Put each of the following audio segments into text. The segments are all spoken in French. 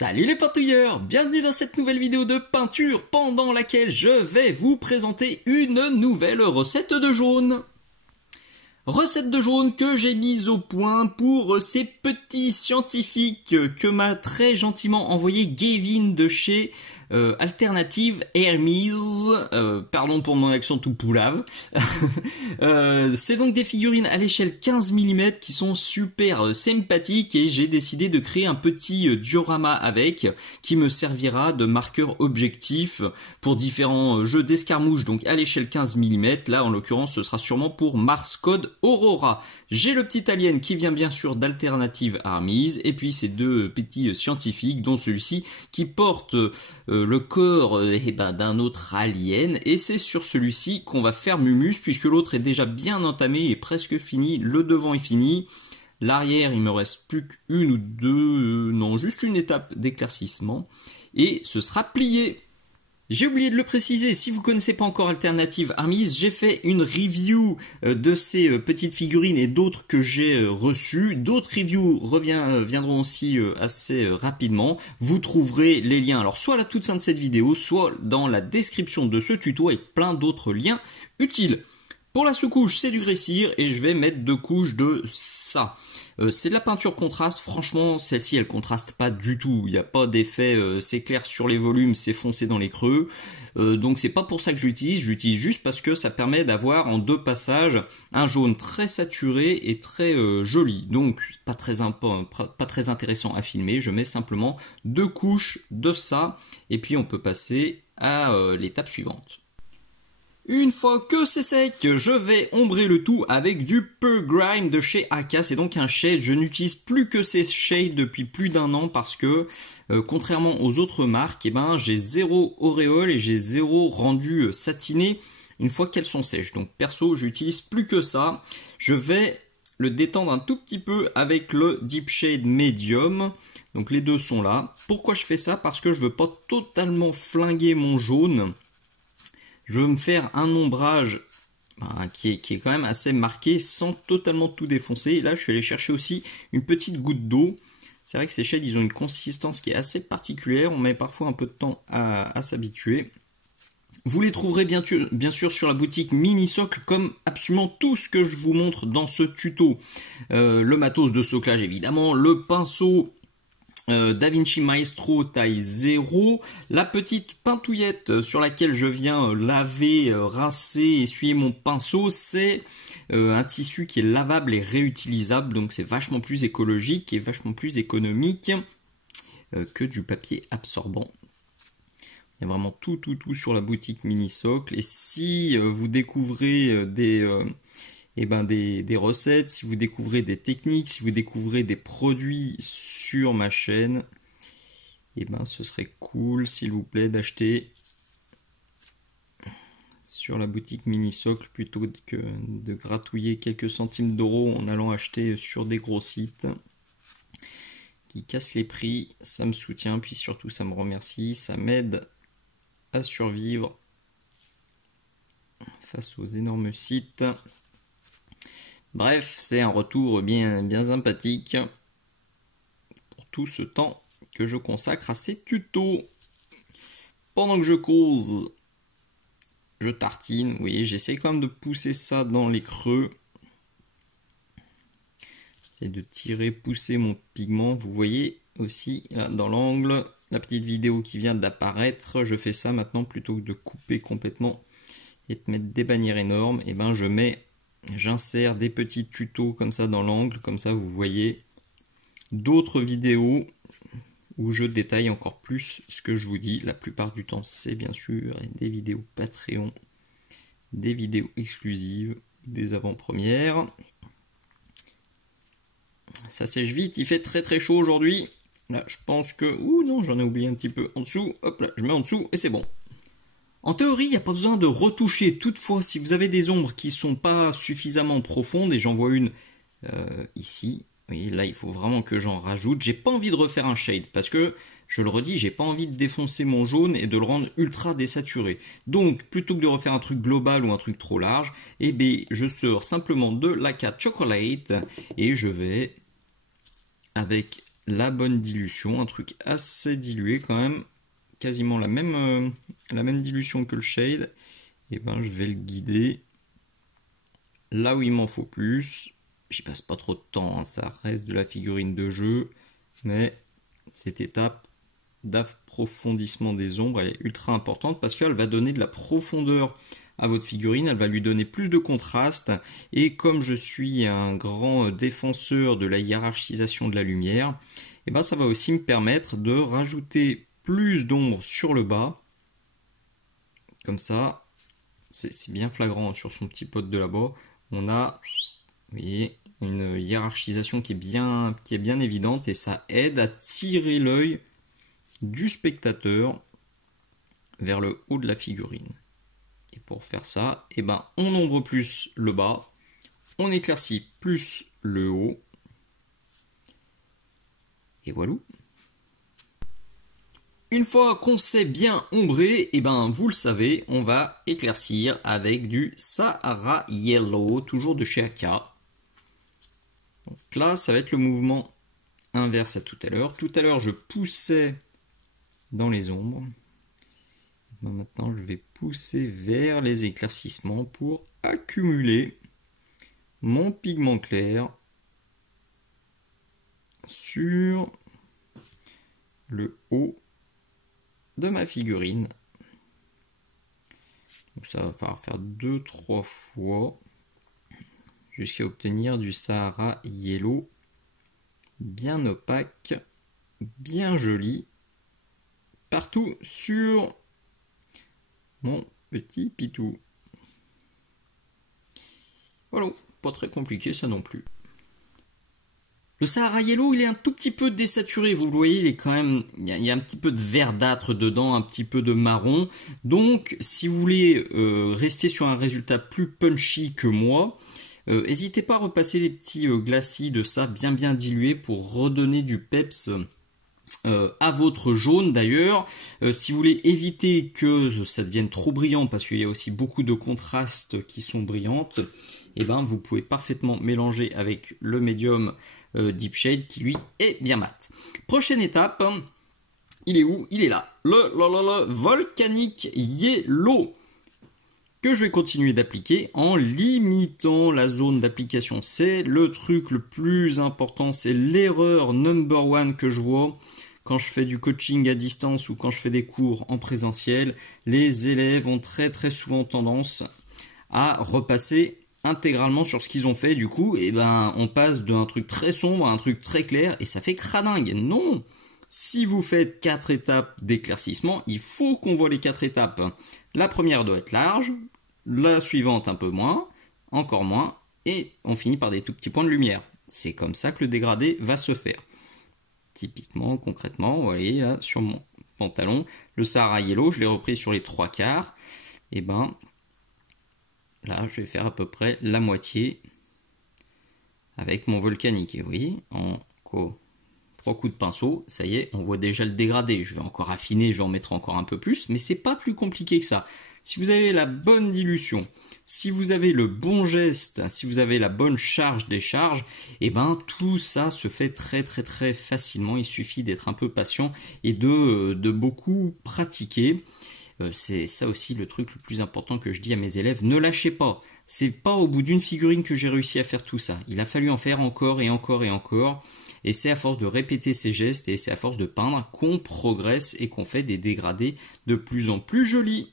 Salut les peintouilleurs, bienvenue dans cette nouvelle vidéo de peinture pendant laquelle je vais vous présenter une nouvelle recette de jaune. Recette de jaune que j'ai mise au point pour ces petits scientifiques que m'a très gentiment envoyé Gavin de chez Alternative Hermes. Pardon pour mon accent tout poulave. C'est donc des figurines à l'échelle 15 mm qui sont super sympathiques et j'ai décidé de créer un petit diorama avec qui me servira de marqueur objectif pour différents jeux d'escarmouche donc à l'échelle 15 mm. Là en l'occurrence ce sera sûrement pour Mars Code Aurora. J'ai le petit alien qui vient bien sûr d'Alternative Armies et puis ces deux petits scientifiques dont celui-ci qui porte le corps d'un autre alien et c'est sur celui-ci qu'on va faire Mumus puisque l'autre est déjà bien entamé et presque fini, le devant est fini. L'arrière il me reste plus qu'une ou deux, non juste une étape d'éclaircissement et ce sera plié. J'ai oublié de le préciser, si vous connaissez pas encore Alternative Armies, j'ai fait une review de ces petites figurines et d'autres que j'ai reçues. D'autres reviews viendront aussi assez rapidement. Vous trouverez les liens, alors soit à la toute fin de cette vidéo, soit dans la description de ce tuto avec plein d'autres liens utiles. Pour la sous-couche, c'est du grès-cire et je vais mettre 2 couches de ça. C'est de la peinture contraste, franchement celle-ci elle contraste pas du tout, il n'y a pas d'effet, c'est clair sur les volumes, c'est foncé dans les creux, donc c'est pas pour ça que j'utilise juste parce que ça permet d'avoir en 2 passages un jaune très saturé et très joli, donc pas très intéressant à filmer, je mets simplement 2 couches de ça et puis on peut passer à l'étape suivante. Une fois que c'est sec, je vais ombrer le tout avec du Pearl Grime de chez AK. C'est donc un shade, je n'utilise plus que ces shades depuis plus d'1 an parce que, contrairement aux autres marques, j'ai 0 auréole et j'ai 0 rendu satiné une fois qu'elles sont sèches. Donc perso, j'utilise plus que ça. Je vais le détendre un tout petit peu avec le Deep Shade Medium. Donc les deux sont là. Pourquoi je fais ça? Parce que je veux pas totalement flinguer mon jaune. Je veux me faire un ombrage qui est quand même assez marqué sans totalement tout défoncer. Et là, je suis allé chercher aussi une petite goutte d'eau. C'est vrai que ces shades, ils ont une consistance qui est assez particulière. On met parfois un peu de temps à s'habituer. Vous les trouverez bien sûr sur la boutique Mini-Socle comme absolument tout ce que je vous montre dans ce tuto. Le matos de soclage évidemment, le pinceau DaVinci Maestro taille 0, la petite peintouillette sur laquelle je viens laver, rincer, essuyer mon pinceau, c'est un tissu qui est lavable et réutilisable, donc c'est vachement plus écologique et vachement plus économique que du papier absorbant. Il y a vraiment tout sur la boutique Mini-Socle, et si vous découvrez des recettes, si vous découvrez des techniques, si vous découvrez des produits sur ma chaîne, ce serait cool s'il vous plaît d'acheter sur la boutique Mini-Socle plutôt que de gratouiller quelques centimes d'euros en allant acheter sur des gros sites qui cassent les prix. Ça me soutient, puis surtout ça me remercie, ça m'aide à survivre face aux énormes sites. Bref, c'est un retour bien sympathique pour tout ce temps que je consacre à ces tutos. Pendant que je cause, je tartine. Oui, j'essaie quand même de pousser ça dans les creux. J'essaie de tirer, pousser mon pigment. Vous voyez aussi là, dans l'angle, la petite vidéo qui vient d'apparaître. Je fais ça maintenant plutôt que de couper complètement et de mettre des bannières énormes. J'insère des petits tutos comme ça dans l'angle, comme ça vous voyez d'autres vidéos où je détaille encore plus ce que je vous dis. La plupart du temps c'est bien sûr des vidéos Patreon, des vidéos exclusives, des avant-premières. Ça sèche vite, il fait très chaud aujourd'hui. Là je pense que... Ouh non, j'en ai oublié un petit peu en dessous. Hop là, je mets en dessous et c'est bon. En théorie, il n'y a pas besoin de retoucher. Toutefois, si vous avez des ombres qui ne sont pas suffisamment profondes, et j'en vois une ici, oui, là il faut vraiment que j'en rajoute. J'ai pas envie de refaire un shade parce que, je le redis, j'ai pas envie de défoncer mon jaune et de le rendre ultra désaturé. Donc, plutôt que de refaire un truc global ou un truc trop large, je sors simplement de l'AK Chocolate et je vais, avec la bonne dilution, un truc assez dilué quand même, quasiment la même dilution que le shade, et ben je vais le guider là où il m'en faut plus. J'y passe pas trop de temps, hein, ça reste de la figurine de jeu, mais cette étape d'approfondissement des ombres, elle est ultra importante parce qu'elle va donner de la profondeur à votre figurine, elle va lui donner plus de contraste, et comme je suis un grand défenseur de la hiérarchisation de la lumière, et ben ça va aussi me permettre de rajouter plus d'ombre sur le bas, comme ça, c'est bien flagrant sur son petit pot de là-bas, on a, vous voyez, une hiérarchisation qui est bien évidente, et ça aide à tirer l'œil du spectateur vers le haut de la figurine. Et pour faire ça, eh ben, on ombre plus le bas, on éclaircit plus le haut, et voilà. Une fois qu'on s'est bien ombré, eh ben, vous le savez, on va éclaircir avec du Sahara Yellow, toujours de chez AK. Donc là, ça va être le mouvement inverse à tout à l'heure. Tout à l'heure, je poussais dans les ombres. Maintenant, je vais pousser vers les éclaircissements pour accumuler mon pigment clair sur le haut de ma figurine. Donc ça va falloir faire 2-3 fois jusqu'à obtenir du Sahara Yellow bien opaque, bien joli, partout sur mon petit pitou. Voilà, pas très compliqué ça non plus. Le Sahara Yellow, il est un tout petit peu désaturé, vous le voyez, il est quand même, il y a un petit peu de verdâtre dedans, un petit peu de marron. Donc, si vous voulez rester sur un résultat plus punchy que moi, n'hésitez pas à repasser les petits glacis de ça bien dilués pour redonner du peps à votre jaune. D'ailleurs, si vous voulez éviter que ça devienne trop brillant, parce qu'il y a aussi beaucoup de contrastes qui sont brillantes, et ben vous pouvez parfaitement mélanger avec le médium Deep Shade qui lui est bien mat. Prochaine étape, il est où? Il est là, le Volcanic Yellow, que je vais continuer d'appliquer en limitant la zone d'application. C'est le truc le plus important, c'est l'erreur number one que je vois quand je fais du coaching à distance ou quand je fais des cours en présentiel. Les élèves ont très souvent tendance à repasser intégralement sur ce qu'ils ont fait. Du coup, et ben, on passe d'un truc très sombre à un truc très clair et ça fait cradingue. Non! Si vous faites 4 étapes d'éclaircissement, il faut qu'on voit les 4 étapes. La première doit être large, la suivante un peu moins, encore moins, et on finit par des tout petits points de lumière. C'est comme ça que le dégradé va se faire. Typiquement, concrètement, vous voyez là sur mon pantalon, le Sahara Yellow, je l'ai repris sur les 3/4. Et ben, là, je vais faire à peu près la moitié avec mon volcanique. Et oui, en 3 coups de pinceau, ça y est, on voit déjà le dégradé. Je vais encore affiner, je vais en mettre encore un peu plus, mais c'est pas plus compliqué que ça. Si vous avez la bonne dilution, si vous avez le bon geste, si vous avez la bonne charge-décharge, et ben tout ça se fait très facilement. Il suffit d'être un peu patient et de beaucoup pratiquer. C'est ça aussi le truc le plus important que je dis à mes élèves, ne lâchez pas. C'est pas au bout d'une figurine que j'ai réussi à faire tout ça. Il a fallu en faire encore et encore et encore. Et c'est à force de répéter ces gestes et c'est à force de peindre qu'on progresse et qu'on fait des dégradés de plus en plus jolis.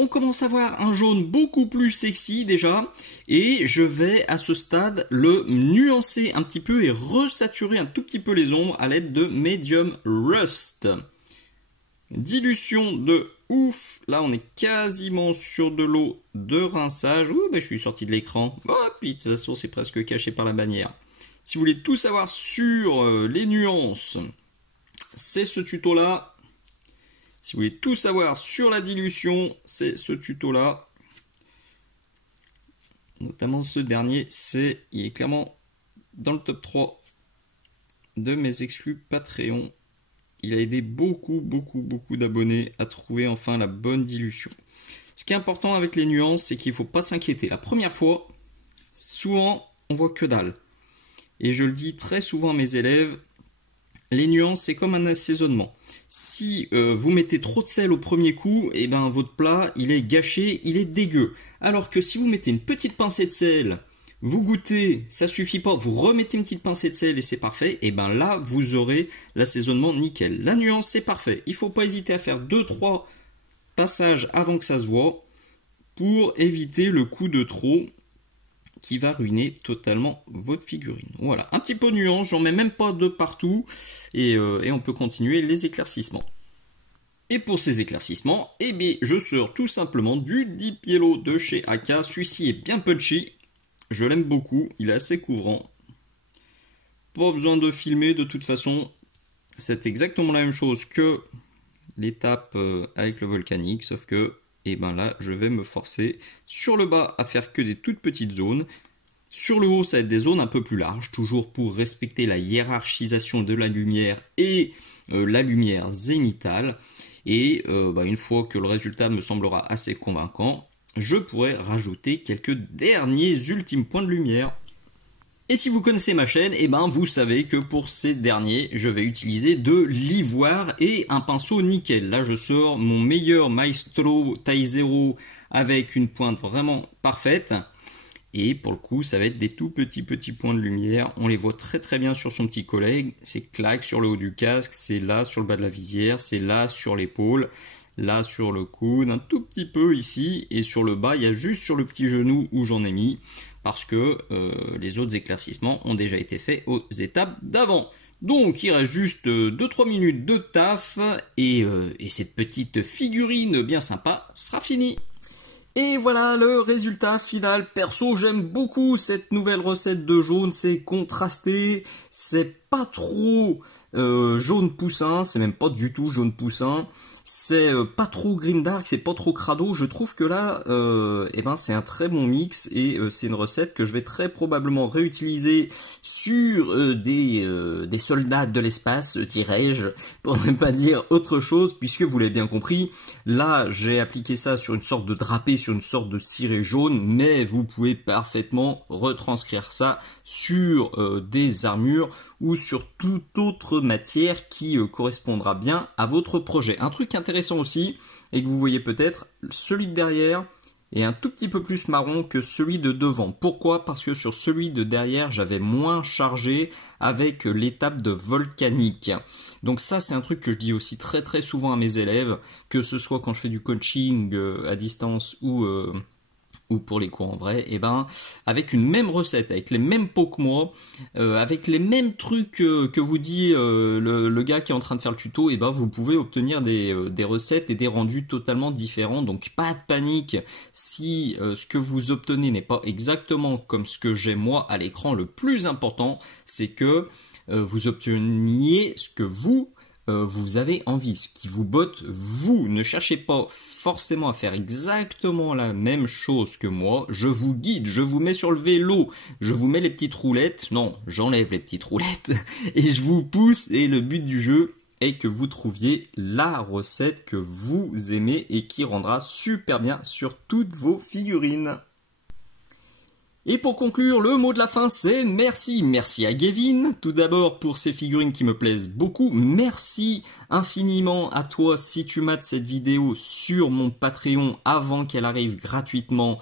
On commence à voir un jaune beaucoup plus sexy déjà, et je vais à ce stade le nuancer un petit peu et resaturer un tout petit peu les ombres à l'aide de Medium Rust. Dilution de ouf, là on est quasiment sur de l'eau de rinçage. Ouh, je suis sorti de l'écran, oh, puis de toute façon c'est presque caché par la bannière. Si vous voulez tout savoir sur les nuances, c'est ce tuto là. Si vous voulez tout savoir sur la dilution, c'est ce tuto-là. Notamment ce dernier, il est clairement dans le top 3 de mes exclus Patreon. Il a aidé beaucoup d'abonnés à trouver enfin la bonne dilution. Ce qui est important avec les nuances, c'est qu'il ne faut pas s'inquiéter. La première fois, souvent, on voit que dalle. Et je le dis très souvent à mes élèves, les nuances, c'est comme un assaisonnement. Si vous mettez trop de sel au premier coup, et ben votre plat, il est gâché, il est dégueu. Alors que si vous mettez une petite pincée de sel, vous goûtez, ça suffit pas, vous remettez une petite pincée de sel et c'est parfait, et ben là, vous aurez l'assaisonnement nickel. La nuance, c'est parfait. Il faut pas hésiter à faire 2-3 passages avant que ça se voit pour éviter le coup de trop qui va ruiner totalement votre figurine. Voilà, un petit peu de nuance, j'en mets même pas de partout, et on peut continuer les éclaircissements. Et pour ces éclaircissements, eh bien, je sors tout simplement du Dipiello de chez Aka. Celui-ci est bien punchy, je l'aime beaucoup, il est assez couvrant. Pas besoin de filmer, de toute façon, c'est exactement la même chose que l'étape avec le volcanique, sauf que et ben là, je vais me forcer sur le bas à faire que des toutes petites zones. Sur le haut, ça va être des zones un peu plus larges, toujours pour respecter la hiérarchisation de la lumière et la lumière zénitale. Et une fois que le résultat me semblera assez convaincant, je pourrai rajouter quelques derniers ultimes points de lumière. Et si vous connaissez ma chaîne, eh ben vous savez que pour ces derniers, je vais utiliser de l'ivoire et un pinceau nickel. Là, je sors mon meilleur Maestro taille 0 avec une pointe vraiment parfaite. Et pour le coup, ça va être des tout petits points de lumière. On les voit très très bien sur son petit collègue. C'est claque sur le haut du casque, c'est là sur le bas de la visière, c'est là sur l'épaule, là sur le coude, un tout petit peu ici. Et sur le bas, il y a juste sur le petit genou où j'en ai mis. Parce que les autres éclaircissements ont déjà été faits aux étapes d'avant. Donc il reste juste 2-3 minutes de taf et cette petite figurine bien sympa sera finie. Et voilà le résultat final. Perso, j'aime beaucoup cette nouvelle recette de jaune, c'est contrasté, c'est pas trop jaune poussin, c'est même pas du tout jaune poussin. C'est pas trop grimdark, c'est pas trop crado. Je trouve que là, c'est un très bon mix et c'est une recette que je vais très probablement réutiliser sur des soldats de l'espace, dirais-je, pour ne pas dire autre chose, puisque vous l'avez bien compris, là j'ai appliqué ça sur une sorte de drapé, sur une sorte de ciré jaune, mais vous pouvez parfaitement retranscrire ça sur des armures ou sur toute autre matière qui correspondra bien à votre projet. Un truc intéressant aussi, et que vous voyez peut-être, celui de derrière est un tout petit peu plus marron que celui de devant. Pourquoi? Parce que sur celui de derrière, j'avais moins chargé avec l'étape de volcanique. Donc ça, c'est un truc que je dis aussi très très souvent à mes élèves, que ce soit quand je fais du coaching à distance ou pour les cours en vrai, et avec une même recette, avec les mêmes pots que moi, avec les mêmes trucs que vous dit le gars qui est en train de faire le tuto, vous pouvez obtenir des recettes et des rendus totalement différents. Donc pas de panique si ce que vous obtenez n'est pas exactement comme ce que j'ai moi à l'écran. Le plus important, c'est que vous obteniez ce que vous avez envie, ce qui vous botte, vous. Ne cherchez pas forcément à faire exactement la même chose que moi. Je vous guide, je vous mets sur le vélo, je vous mets les petites roulettes. Non, j'enlève les petites roulettes et je vous pousse. Et le but du jeu est que vous trouviez la recette que vous aimez et qui rendra super bien sur toutes vos figurines. Et pour conclure, le mot de la fin, c'est merci. Merci à Gavin, tout d'abord pour ces figurines qui me plaisent beaucoup. Merci infiniment à toi si tu mates cette vidéo sur mon Patreon avant qu'elle arrive gratuitement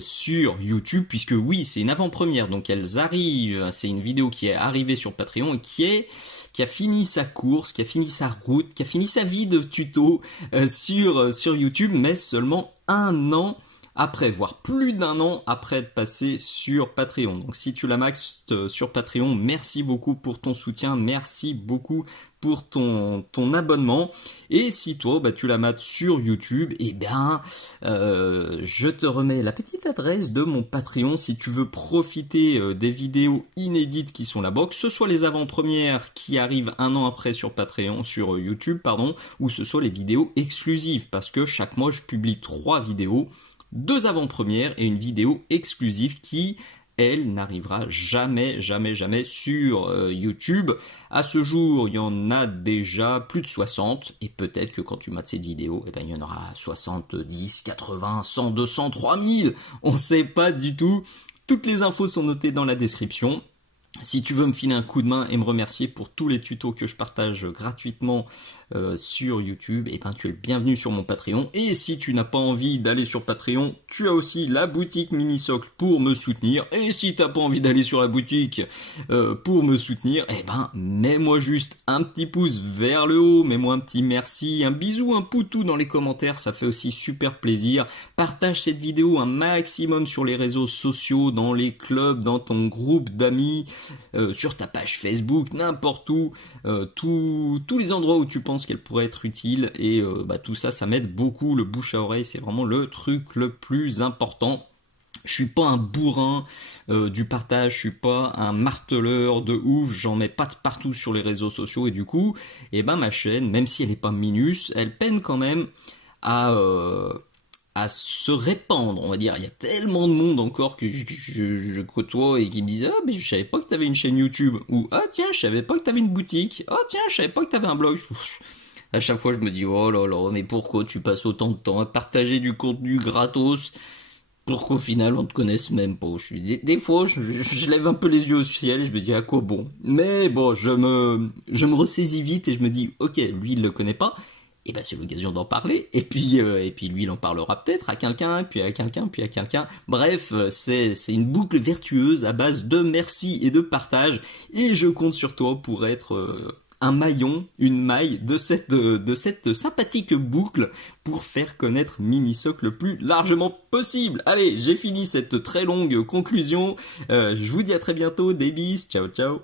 sur YouTube, puisque oui, c'est une avant-première, donc elles arrivent, c'est une vidéo qui est arrivée sur Patreon et qui a fini sa course, qui a fini sa route, qui a fini sa vie de tuto sur YouTube, mais seulement un an après, voire plus d'un an après être passé sur Patreon. Donc si tu la maxes sur Patreon, merci beaucoup pour ton soutien, merci beaucoup pour ton abonnement. Et si toi, tu la mates sur YouTube, je te remets la petite adresse de mon Patreon si tu veux profiter des vidéos inédites qui sont là-bas, que ce soit les avant-premières qui arrivent un an après sur Patreon, sur YouTube, ou ce soit les vidéos exclusives, parce que chaque mois, je publie 3 vidéos, 2 avant-premières et une vidéo exclusive qui, elle, n'arrivera jamais sur YouTube. À ce jour, il y en a déjà plus de 60 et peut-être que quand tu mates cette vidéo, il y en aura 70, 80, 100, 200, 3000. On ne sait pas du tout. Toutes les infos sont notées dans la description. Si tu veux me filer un coup de main et me remercier pour tous les tutos que je partage gratuitement sur YouTube, et ben tu es le bienvenu sur mon Patreon. Et si tu n'as pas envie d'aller sur Patreon, tu as aussi la boutique Minisocle pour me soutenir. Et si t'as pas envie d'aller sur la boutique pour me soutenir, et ben mets-moi juste un petit pouce vers le haut, mets-moi un petit merci, un bisou, un poutou dans les commentaires, ça fait aussi super plaisir. Partage cette vidéo un maximum sur les réseaux sociaux, dans les clubs, dans ton groupe d'amis, sur ta page Facebook, n'importe où, tous les endroits où tu penses qu'elle pourrait être utile, et tout ça, ça m'aide beaucoup. Le bouche à oreille, c'est vraiment le truc le plus important. Je suis pas un bourrin du partage, je suis pas un marteleur de ouf, j'en mets pas de partout sur les réseaux sociaux, et du coup, ma chaîne, même si elle est pas minus, elle peine quand même à se répandre, on va dire. Il y a tellement de monde encore que je côtoie et qui me disent « Ah, mais je savais pas que t'avais une chaîne YouTube » ou « Ah, tiens, je savais pas que t'avais une boutique » »« Ah, tiens, je savais pas que t'avais un blog » À chaque fois, je me dis « Oh là là, mais pourquoi tu passes autant de temps à partager du contenu gratos pour qu'au final, on te connaisse même pas ?» Des fois, je lève un peu les yeux au ciel et je me dis « À quoi bon ?» Mais bon, je me ressaisis vite et je me dis « Ok, lui, il le connaît pas. » Et c'est l'occasion d'en parler, et puis lui il en parlera peut-être à quelqu'un, puis à quelqu'un, puis à quelqu'un. Bref, c'est une boucle vertueuse à base de merci et de partage, et je compte sur toi pour être un maillon, une maille de cette sympathique boucle pour faire connaître Minisocle le plus largement possible. Allez, j'ai fini cette très longue conclusion, je vous dis à très bientôt, des bises, ciao ciao.